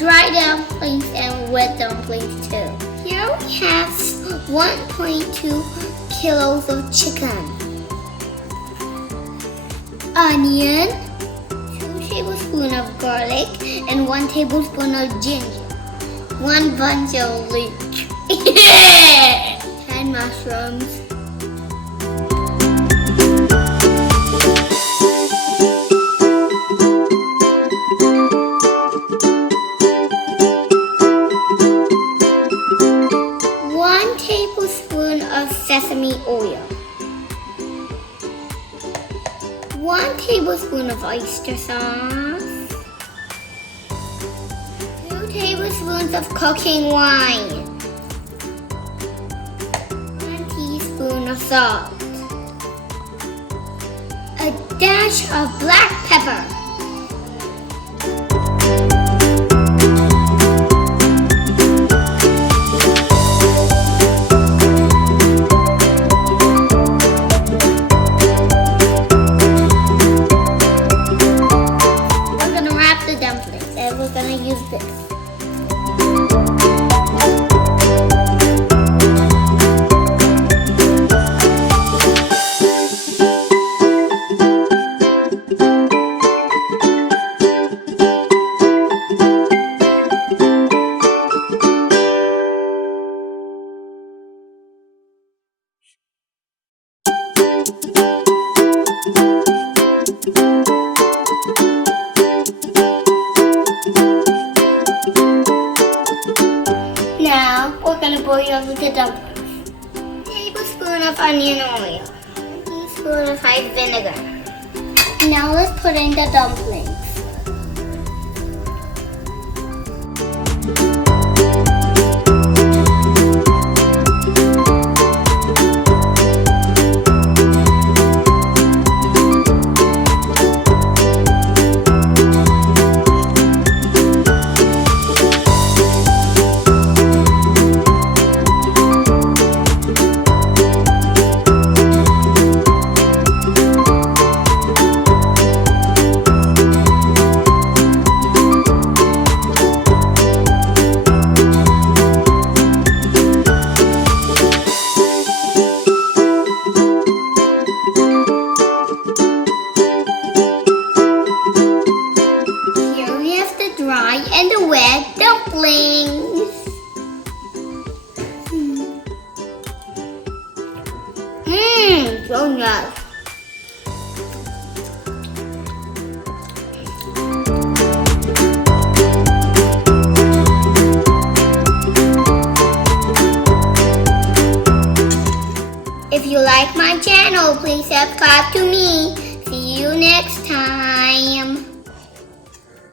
dry dumplings and wet dumplings too. Here we have 1.2 kilos of chicken, onion, 2 tablespoons of garlic, and 1 tablespoon of ginger, 1 bunch of leek, 10 mushrooms, sesame oil, 1 tablespoon of oyster sauce, 2 tablespoons of cooking wine, 1 teaspoon of salt, a dash of black pepper, we're gonna use this. Now we're gonna boil the dumplings. Tablespoon of onion oil, teaspoon of white vinegar. Now let's put in the dumplings. Dry and the wet dumplings. So nice. If you like my channel, please subscribe to me. See you next time.